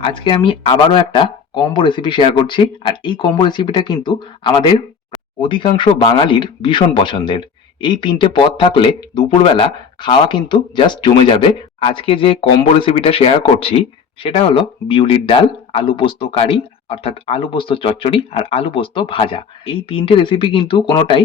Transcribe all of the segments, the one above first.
আজকে আমি আবারও একটা কম্বো রেসিপি শেয়ার করছি, আর এই কম্বো রেসিপিটা কিন্তু আমাদের অধিকাংশ বাঙালির ভীষণ পছন্দের। এই তিনটে পদ থাকলে দুপুরবেলা খাওয়া কিন্তু জাস্ট জমে যাবে। আজকে যে কম্বো রেসিপিটা শেয়ার করছি, সেটা হলো বিউলির ডাল, আলু পোস্ত কারি, অর্থাৎ আলু পোস্ত চচ্চড়ি আর আলু পোস্ত ভাজা। এই তিনটে রেসিপি কিন্তু কোনোটাই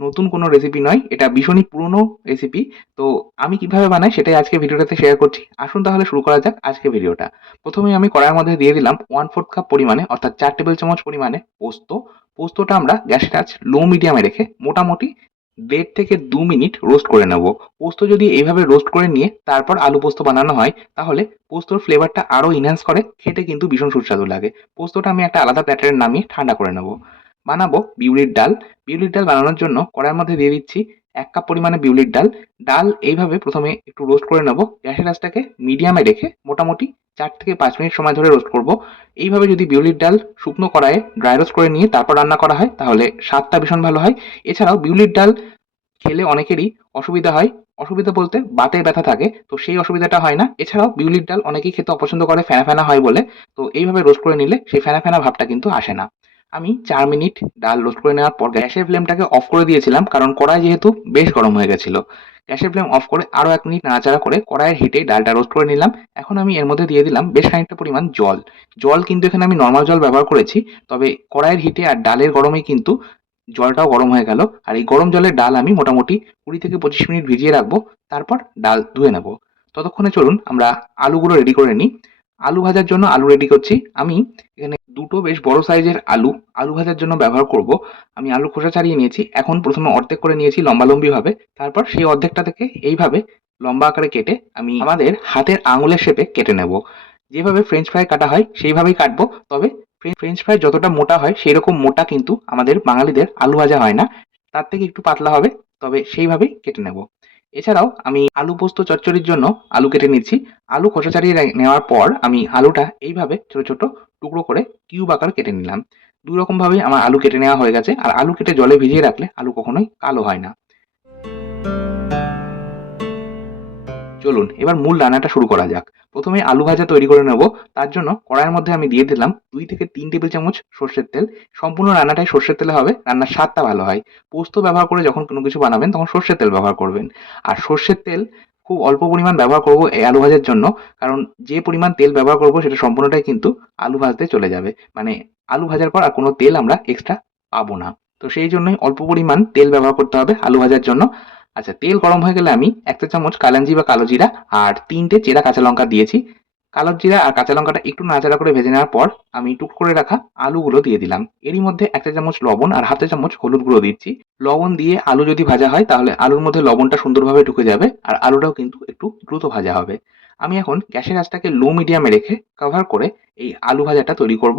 নতুন কোনো রেসিপি নয়, এটা ভীষণই পুরনো রেসিপি তো আমি কীভাবে বানাই সেটাই আজকে ভিডিওটাতে শেয়ার করছি। আসুন তাহলে শুরু করা যাক আজকে ভিডিওটা প্রথমে আমি কড়াইয়ের মধ্যে দিয়ে দিলাম ওয়ান ফোর্থ কাপ পরিমাণে, অর্থাৎ চার টেবিল চামচ পরিমাণে পোস্ত। পোস্তটা আমরা গ্যাসের আঁচ লো মিডিয়ামে রেখে মোটামুটি দেড় থেকে দু মিনিট রোস্ট করে নেব। পোস্ত যদি এইভাবে রোস্ট করে নিয়ে তারপর আলু পোস্ত বানানো হয়, তাহলে পোস্তর ফ্লেভারটা আরও ইনহ্যান্স করে, খেতে কিন্তু ভীষণ সুস্বাদু লাগে। পোস্তটা আমি একটা আলাদা প্যাটারে নামিয়ে ঠান্ডা করে নেব। বানাবো বিউলির ডাল। বিউলির ডাল বানানোর জন্য কড়াইয়ের মধ্যে দিয়ে দিচ্ছি এক কাপ পরিমাণে বিউলির ডাল। ডাল এইভাবে প্রথমে একটু রোস্ট করে নেব। গ্যাসের আঁচটাকে মিডিয়ামে রেখে মোটামুটি চার থেকে পাঁচ মিনিট সময় ধরে রোস্ট করব। এইভাবে যদি বিউলির ডাল শুকনো কড়াইয়ে ড্রাই রোস্ট করে নিয়ে তারপর রান্না করা হয়, তাহলে স্বাদটা ভীষণ ভালো হয়। এছাড়াও বিউলির ডাল খেলে অনেকেরই অসুবিধা হয়। অসুবিধা বলতে বাতের ব্যথা থাকে, তো সেই অসুবিধাটা হয় না। এছাড়াও বিউলির ডাল অনেকেই খেতে অপছন্দ করে ফেনা ফেনা হয় বলে, তো এইভাবে রোস্ট করে নিলে সেই ফেনা ফেনা ভাবটা কিন্তু আসে না। আমি চার মিনিট ডাল রোস্ট করে নেওয়ার পর গ্যাসের ফ্লেমটাকে অফ করে দিয়েছিলাম, কারণ কড়াই যেহেতু বেশ গরম হয়ে গেছিল। গ্যাসের ফ্লেম অফ করে আরও এক মিনিট নাড়াচাড়া করে কড়াইয়ের হিটে ডালটা রোস্ট করে নিলাম। এখন আমি এর মধ্যে দিয়ে দিলাম বেশ খানিকটা পরিমাণ জল। জল কিন্তু এখানে আমি নর্মাল জল ব্যবহার করেছি, তবে কড়াইয়ের হিটে আর ডালের গরমেই কিন্তু জলটাও গরম হয়ে গেল। আর এই গরম জলের ডাল আমি মোটামুটি কুড়ি থেকে পঁচিশ মিনিট ভিজিয়ে রাখব, তারপর ডাল ধুয়ে নেব। ততক্ষণে চলুন আমরা আলুগুলো রেডি করে নিই। আলু ভাজার জন্য আলু রেডি করছি। আমি এখানে দুটো বেশ বড় সাইজের আলু আলু ভাজার জন্য ব্যবহার করব। আমি আলু খোসা ছাড়িয়ে নিয়েছি। এখন প্রথমে অর্ধেক করে নিয়েছি লম্বালম্বিভাবে। তারপর সেই অর্ধেকটা থেকে এইভাবে লম্বা আকারে কেটে আমি আমাদের হাতের আঙুলের শেপে কেটে নেব। যেভাবে ফ্রেঞ্চ ফ্রাই কাটা হয়, সেইভাবেই কাটবো। তবে ফ্রেঞ্চ ফ্রাই যতটা মোটা হয় সেই রকম মোটা কিন্তু আমাদের বাঙালিদের আলু ভাজা হয় না। তার থেকে একটু পাতলা হবে, তবে সেইভাবেই কেটে নেব। এছাড়াও আমি আলু পোস্ত চচ্চড়ির জন্য আলু কেটে নিচ্ছি আলু খোসা ছাড়িয়ে নেওয়ার পর আমি আলুটা এইভাবে ছোট ছোট টুকরো করে কিউব আকার কেটে নিলাম। দুই রকমভাবেই আমার আলু কেটে নেওয়া হয়ে গেছে। আর আলু কেটে জলে ভিজিয়ে রাখলে আলু কখনোই কালো হয় না। চলুন, এবার মূল রান্নাটা শুরু করা যাক। প্রথমে আলু ভাজা তৈরি করে নেব। তার জন্য কড়াইয়ের মধ্যে আমি দিয়ে দিলাম দুই থেকে তিন টেবিল চামচ সর্ষের তেল। সম্পূর্ণ রান্নাটাই সর্ষের তেলে হবে। রান্নার স্বাদটা ভালো হয়। পোস্ত ব্যবহার করে যখন কোনো কিছু বানাবেন, তখন সর্ষের তেল ব্যবহার করবেন। আর সর্ষের তেল খুব অল্প পরিমাণ ব্যবহার করব এই আলু ভাজার জন্য। কারণ যে পরিমাণ তেল ব্যবহার করব, সেটা সম্পূর্ণটাই কিন্তু আলু ভাজতে চলে যাবে। মানে আলু ভাজার পর আর কোনো তেল আমরা এক্সট্রা পাবো না। তো সেই জন্যই অল্প পরিমাণ তেল ব্যবহার করতে হবে আলু ভাজার জন্য। আচ্ছা তেল গরম হয়ে গেলে আমি এক চা চামচ কালাঞ্জি বা কালো জিরা আর তিনটে চেরা কাঁচা লঙ্কা দিয়েছি। কালো জিরা আর কাঁচা লঙ্কাটা একটু নাড়াচাড়া করে ভেজে নেওয়ার পর আমি টুক করে রাখা আলুগুলো দিয়ে দিলাম। এরই মধ্যে এক চা চামচ লবণ আর চা চামচ হলুদ গুঁড়ো দিচ্ছি। লবণ দিয়ে আলু যদি ভাজা হয় তাহলে আলুর মধ্যে লবণটা সুন্দরভাবে ঢুকে যাবে আর আলুটাও কিন্তু একটু দ্রুত ভাজা হবে। আমি এখন গ্যাসের আঁচটাকে লো মিডিয়ামে রেখে কভার করে এই আলু ভাজাটা তৈরি করব।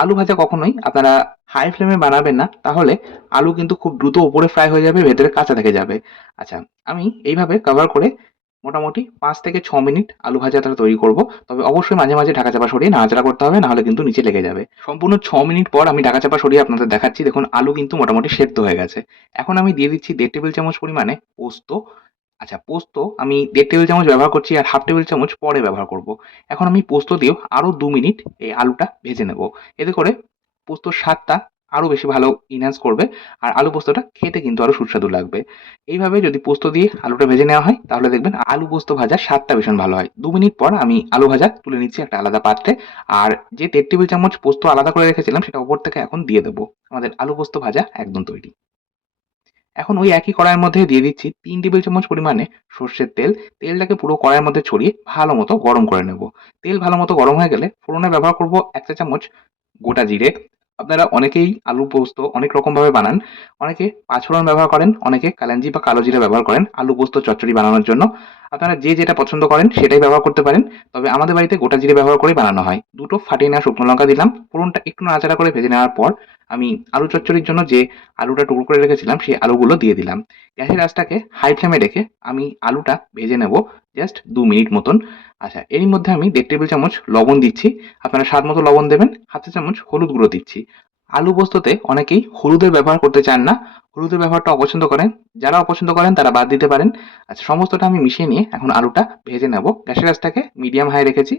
আলু ভাজা কখনোই আপনারা হাই ফ্লেমে বানাবেন না। তাহলে আলু কিন্তু খুব দ্রুত উপরে ফ্রাই হয়ে যাবে, ভেতরে কাঁচা থেকে যাবে। আচ্ছা আমি এইভাবে কভার করে মোটামুটি পাঁচ থেকে ছ মিনিট আলু ভাজাটা তৈরি করব। তবে অবশ্যই মাঝে মাঝে ঢাকা চাপা সরিয়ে নাড়াচাড়া করতে হবে, নাহলে কিন্তু নিচে লেগে যাবে। সম্পূর্ণ ছ মিনিট পর আমি ঢাকা চাপা সরিয়ে আপনাদের দেখাচ্ছি। দেখুন, আলু কিন্তু মোটামুটি সেদ্ধ হয়ে গেছে। এখন আমি দিয়ে দিচ্ছি দেড় টেবিল চামচ পরিমাণে পোস্ত। আচ্ছা পোস্ত আমি দেড় টেবিল চামচ ব্যবহার করছি আর হাফ টেবিল চামচ পরে ব্যবহার করব। এখন আমি পোস্ত দিয়েও আরও দু মিনিট এই আলুটা ভেজে নেব। এতে করে পোস্তর স্বাদটা আরও বেশি ভালো ইনহ্যান্স করবে আর আলু পোস্তটা খেতে কিন্তু আরও সুস্বাদু লাগবে। এইভাবে যদি পোস্ত দিয়ে আলুটা ভেজে নেওয়া হয়, তাহলে দেখবেন আলু পোস্ত ভাজার স্বাদটা ভীষণ ভালো হয়। দু মিনিট পর আমি আলু ভাজা তুলে নিচ্ছি একটা আলাদা পাত্রে আর যে দেড় টেবিল চামচ পোস্ত আলাদা করে রেখেছিলাম, সেটা ওপর থেকে এখন দিয়ে দেবো। আমাদের আলু পোস্ত ভাজা একদম তৈরি। এখন ওই একই কড়াইয়ের মধ্যে দিয়ে দিচ্ছি তিন টেবিল চামচ পরিমাণে সর্ষের তেল। তেলটাকে পুরো কড়াইয়ের মধ্যে ছড়িয়ে ভালো মতো গরম করে নেব। তেল ভালো মতো গরম হয়ে গেলে ফোড়নে ব্যবহার করব এক চা চামচ গোটা জিরে আপনারা অনেকেই আলু পোস্ত অনেক রকমভাবে বানান। অনেকে পাঁচফোড়ন ব্যবহার করেন, অনেকে কালাঞ্জি বা কালো জিরা ব্যবহার করেন আলু পোস্ত, চচ্চড়ি বানানোর জন্য। আপনারা যে যেটা পছন্দ করেন সেটাই ব্যবহার করতে পারেন, তবে আমাদের বাড়িতে গোটা জিরে ব্যবহার করে বানানো হয়। দুটো ফাটিয়ে নেওয়া শুকনো লঙ্কা দিলাম, ফোড়নটা একটু নাড়াচাড়া করে ভেজে নেওয়ার পর আমি আলু চচ্চড়ির জন্য যে আলুটা টুকরো করে রেখেছিলাম, সেই আলুগুলো দিয়ে দিলাম। গ্যাসের আঁচটাকে হাই ফ্লেমে রেখে আমি আলুটা ভেজে নেব। জাস্ট দু মিনিট মতন। আচ্ছা এরই মধ্যে আমি দেড় টেবিল চামচ লবণ দিচ্ছি। আপনারা স্বাদ মতো লবণ দেবেন হাতে চামচ হলুদ গুঁড়ো দিচ্ছি। আলু পোস্ততে অনেকেই হলুদের ব্যবহার করতে চান না। হলুদের ব্যবহারটা অপছন্দ করেন। যারা অপছন্দ করেন, তারা বাদ দিতে পারেন। আচ্ছা সমস্তটা আমি মিশিয়ে নিয়ে এখন আলুটা ভেজে নেব। গ্যাসের গাছটাকে মিডিয়াম হাই রেখেছি।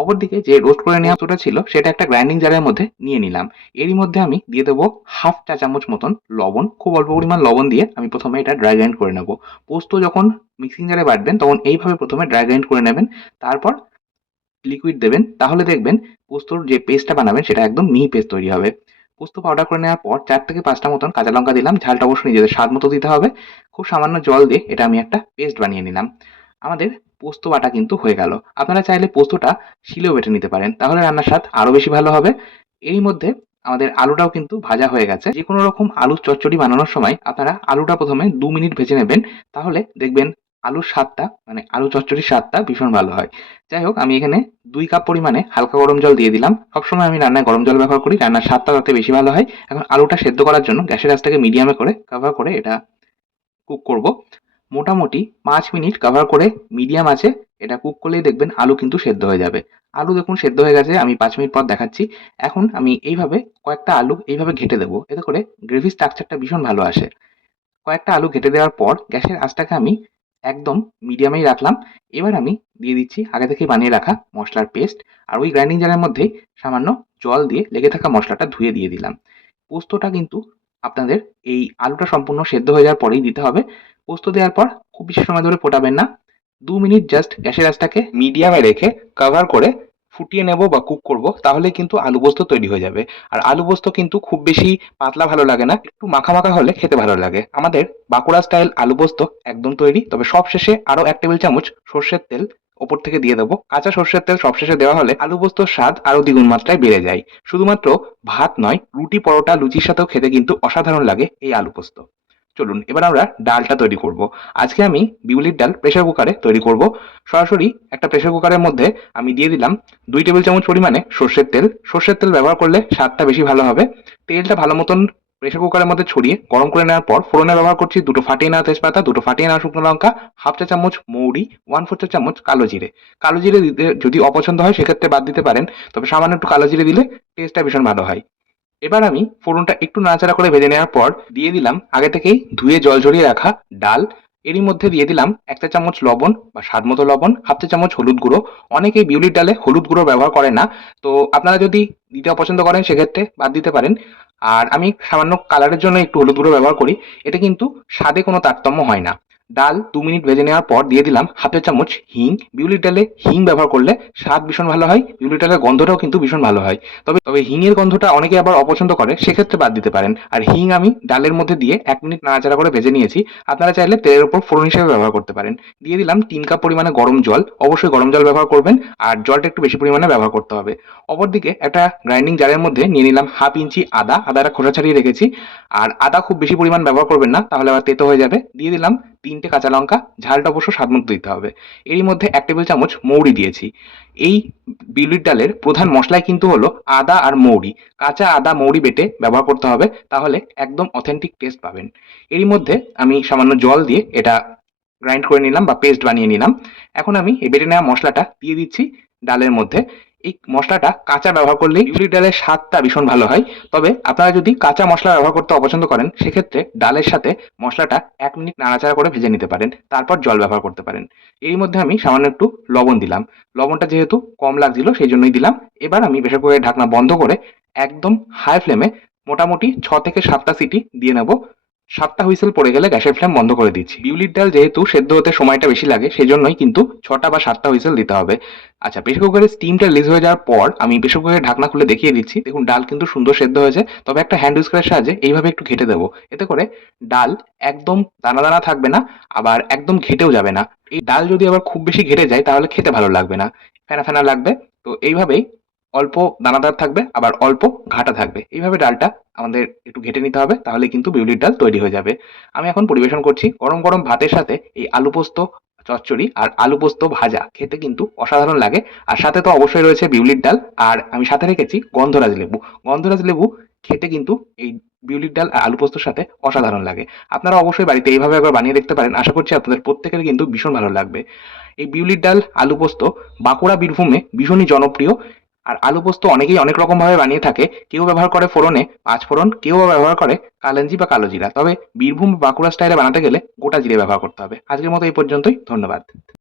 অপরদিকে যে রোস্ট করে নেওয়া পোস্তটা ছিল, সেটা একটা গ্রাইন্ডিং জারের মধ্যে নিয়ে নিলাম। এরই মধ্যে আমি দিয়ে দেবো হাফ চা চামচ মতন লবণ। খুব অল্প পরিমাণ লবণ দিয়ে আমি প্রথমে এটা ড্রাই গ্রাইন্ড করে নেব। পোস্ত যখন মিক্সিং জারে বাটবেন, তখন এইভাবে প্রথমে ড্রাই গ্রাইন্ড করে নেবেন। তারপর লিকুইড দেবেন। তাহলে দেখবেন পোস্তর যে পেস্টটা বানাবেন, সেটা একদম মিহি পেস্ট তৈরি হবে। পোস্ত পাউডার করে নেওয়ার পর চার থেকে পাঁচটা মতন কাঁচা লঙ্কা দিলাম। ঝালটা অবশ্যই নিজেদের স্বাদ মতো দিতে হবে। খুব সামান্য জল দিয়ে এটা আমি একটা পেস্ট বানিয়ে নিলাম। আমাদের পোস্ত বাটা কিন্তু হয়ে গেল। আপনারা চাইলে পোস্তটা শিলেও বেটে নিতে পারেন, তাহলে রান্নার স্বাদ আরও বেশি ভালো হবে। এরই মধ্যে আমাদের আলুটাও কিন্তু ভাজা হয়ে গেছে। যে কোনো রকম আলুর চচ্চড়ি বানানোর সময় আপনারা আলুটা প্রথমে দু মিনিট ভেজে নেবেন, তাহলে দেখবেন আলুর স্বাদটা মানে আলু চচ্চড়ির স্বাদটা ভীষণ ভালো হয়। যাই হোক, আমি এখানে দুই কাপ পরিমাণে হালকা গরম জল দিয়ে দিলাম। সবসময় আমি রান্নায় গরম জল ব্যবহার করি, রান্নার স্বাদটা তাতে বেশি ভালো হয়। এখন আলুটা সেদ্ধ করার জন্য গ্যাসের আঁচটাকে মিডিয়ামে করে কভার করে এটা কুক করব। মোটামুটি পাঁচ মিনিট কভার করে মিডিয়াম আছে, এটা কুক করলেই দেখবেন আলু কিন্তু সেদ্ধ হয়ে যাবে। আলু দেখুন সেদ্ধ হয়ে গেছে, আমি পাঁচ মিনিট পর দেখাচ্ছি। এখন আমি এইভাবে কয়েকটা আলু এইভাবে ঘেটে দেবো, এতে করে গ্রেভি স্ট্রাকচারটা ভীষণ ভালো আসে। কয়েকটা আলু ঘেটে দেওয়ার পর গ্যাসের আঁচটাকে আমি একদম মিডিয়ামেই রাখলাম। এবার আমি দিয়ে দিচ্ছি আগে থেকে বানিয়ে রাখা মশলার পেস্ট আর ওই গ্রাইন্ডিং জারের মধ্যেই সামান্য জল দিয়ে লেগে থাকা মশলাটা ধুয়ে দিয়ে দিলাম। পোস্তটা কিন্তু আপনাদের এই আলুটা সম্পূর্ণ সেদ্ধ হয়ে যাওয়ার পরেই দিতে হবে। পোস্ত দেওয়ার পর খুব বেশি সময় ধরে ফোটাবেন না। দু মিনিট জাস্ট গ্যাসের আঁচটাকে মিডিয়ামে রেখে কভার করে ফুটিয়ে নেব বা কুক করব তাহলে কিন্তু আলু পোস্ত তৈরি হয়ে যাবে। আর আলু পোস্ত কিন্তু খুব বেশি পাতলা ভালো লাগে না, একটু মাখা মাখা হলে খেতে ভালো লাগে। আমাদের বাঁকুড়া স্টাইল আলু পোস্ত একদম তৈরি, তবে সব শেষে আরও এক টেবিল চামচ সর্ষের তেল ওপর থেকে দিয়ে দেবো। কাঁচা সর্ষের তেল সবশেষে দেওয়া হলে আলু পোস্তর স্বাদ আরও দ্বিগুণ মাত্রায় বেড়ে যায়। শুধুমাত্র ভাত নয়, রুটি, পরোটা, লুচির সাথেও খেতে কিন্তু অসাধারণ লাগে এই আলু পোস্ত চলুন, এবার আমরা ডালটা তৈরি করব। আজকে আমি বিউলির ডাল প্রেসার কুকারে তৈরি করব। সরাসরি একটা প্রেসার কুকারের মধ্যে আমি দিয়ে দিলাম দুই টেবিল চামচ পরিমাণে সর্ষের তেল। সর্ষের তেল ব্যবহার করলে স্বাদটা বেশি ভালো হবে। তেলটা ভালো মতন প্রেসার কুকারের মধ্যে ছড়িয়ে গরম করে নেওয়ার পর ফোড়নে ব্যবহার করছি দুটো ফাটিয়ে নেওয়া তেজপাতা, দুটো ফাটিয়ে নেওয়া শুকনো লঙ্কা হাফ চা চামচ মৌরি ওয়ান ফোর চা চামচ কালো জিরে। কালো জিরে দিতে যদি অপছন্দ হয় সেক্ষেত্রে বাদ দিতে পারেন, তবে সামান্য একটু কালো জিরে দিলে টেস্টটা ভীষণ ভালো হয়। এবার আমি ফোড়নটা একটু নাড়াচাড়া করে ভেজে নেওয়ার পর দিয়ে দিলাম আগে থেকেই ধুয়ে জল ঝরিয়ে রাখা ডাল এরই মধ্যে দিয়ে দিলাম একটা চামচ লবণ বা স্বাদ মতো লবণ, হাফ চা চামচ হলুদ গুঁড়ো। অনেকেই বিউলির ডালে হলুদ গুঁড়ো ব্যবহার করে না। তো আপনারা যদি দিতে অপছন্দ করেন সেক্ষেত্রে বাদ দিতে পারেন। আর আমি সামান্য কালারের জন্য একটু হলুদ গুঁড়ো ব্যবহার করি। এটা কিন্তু স্বাদে কোনো তারতম্য হয় না। ডাল দু মিনিট ভেজে নেওয়ার পর দিয়ে দিলাম হাফ চামচ হিং। বিউলির ডালে হিং ব্যবহার করলে স্বাদ ভীষণ ভালো হয়, বিউলির ডালের গন্ধটাও কিন্তু ভীষণ ভালো হয়। তবে তবে হিংয়ের গন্ধটা অনেকে আবার অপছন্দ করে, সেক্ষেত্রে বাদ দিতে পারেন। আর হিং আমি ডালের মধ্যে দিয়ে এক মিনিট নাড়াচাড়া করে ভেজে নিয়েছি। আপনারা চাইলে তেলের উপর ফোড়ন হিসেবে ব্যবহার করতে পারেন। দিয়ে দিলাম তিন কাপ পরিমাণে গরম জল। অবশ্যই গরম জল ব্যবহার করবেন, আর জলটা একটু বেশি পরিমাণে ব্যবহার করতে হবে। অপরদিকে একটা গ্রাইন্ডিং জারের মধ্যে নিয়ে নিলাম হাফ ইঞ্চি আদা। আদাটা খোসা ছাড়িয়ে রেখেছি। আর আদা খুব বেশি পরিমাণ ব্যবহার করবেন না, তাহলে আবার তেতো হয়ে যাবে। দিয়ে দিলাম তিনটে কাঁচা লঙ্কা, ঝালটা অবশ্য স্বাদ মতো দিতে হবে। এরই মধ্যে এক টেবিল চামচ মৌরি দিয়েছি। এই বিউলির ডালের প্রধান মশলাই কিন্তু হলো আদা আর মৌরি। কাঁচা আদা মৌরি বেটে ব্যবহার করতে হবে, তাহলে একদম অথেন্টিক টেস্ট পাবেন। এরই মধ্যে আমি সামান্য জল দিয়ে এটা গ্রাইন্ড করে নিলাম বা পেস্ট বানিয়ে নিলাম। এখন আমি এই বেটে নেওয়া মশলাটা দিয়ে দিচ্ছি ডালের মধ্যে। এই মশলাটা কাঁচা ব্যবহার করলেই বিউলির ডালের স্বাদটা ভীষণ ভালো হয়। তবে আপনারা যদি কাঁচা মশলা ব্যবহার করতে অপছন্দ করেন, সেক্ষেত্রে ডালের সাথে মশলাটা এক মিনিট নাড়াচাড়া করে ভেজে নিতে পারেন, তারপর জল ব্যবহার করতে পারেন। এর মধ্যে আমি সামান্য একটু লবণ দিলাম। লবণটা যেহেতু কম লাগছিল, সেই জন্যই দিলাম। এবার আমি প্রেসার কুকারের ঢাকনা বন্ধ করে একদম হাই ফ্লেমে মোটামুটি ছ থেকে সাতটা সিটি দিয়ে নেব। সাতটা হুইসেল পড়ে গেলে গ্যাসের ফ্লেম বন্ধ করে দিচ্ছি। বিউলির ডাল যেহেতু সেদ্ধ হতে সময়টা বেশি লাগে সেই জন্যই কিন্তু ছটা বা সাতটা হুইসেল দিতে হবে। আচ্ছা প্রেসার কুকারের স্টিমটা রিলিজ হয়ে যাওয়ার পর আমি প্রেসার কুকারের ঢাকনা খুলে দেখিয়ে দিচ্ছি। দেখুন, ডাল কিন্তু সুন্দর সেদ্ধ হয়েছে। তবে একটা হ্যান্ড উইস্কারের সাহায্যে এইভাবে একটু ঘেটে দেবো। এতে করে ডাল একদম দানা দানা থাকবে না, আবার একদম ঘেটেও যাবে না। এই ডাল যদি আবার খুব বেশি ঘেটে যায়, তাহলে খেতে ভালো লাগবে না। ফেনা ফেনা লাগবে। তো এইভাবেই অল্প দানাদার থাকবে, আবার অল্প ঘাটা থাকবে। এইভাবে ডালটা আমাদের একটু ঘেটে নিতে হবে, তাহলে কিন্তু বিউলির ডাল তৈরি হয়ে যাবে। আমি এখন পরিবেশন করছি গরম গরম ভাতের সাথে এই আলু পোস্ত চচ্চড়ি আর আলু পোস্ত ভাজা। খেতে কিন্তু অসাধারণ লাগে। আর সাথে তো অবশ্যই রয়েছে বিউলির ডাল। আর আমি সাথে রেখেছি গন্ধরাজ লেবু। গন্ধরাজ লেবু খেতে কিন্তু এই বিউলির ডাল আর আলু পোস্তর সাথে অসাধারণ লাগে। আপনারা অবশ্যই বাড়িতে এইভাবে একবার বানিয়ে দেখতে পারেন। আশা করছি আপনাদের প্রত্যেকের কিন্তু ভীষণ ভালো লাগবে। এই বিউলির ডাল, আলু পোস্ত, বাঁকুড়া বীরভূমে ভীষণই জনপ্রিয়। আর আলু পোস্ত অনেকেই অনেক রকমভাবে বানিয়ে থাকে। কেউ ব্যবহার করে ফোড়নে, পাঁচ ফোড়ন, কেউ ব্যবহার করে কালেঞ্জি বা কালো জিরা। তবে বীরভূম বাঁকুড়া স্টাইলে বানাতে গেলে গোটা জিরে ব্যবহার করতে হবে। আজকের মতো এই পর্যন্তই, ধন্যবাদ।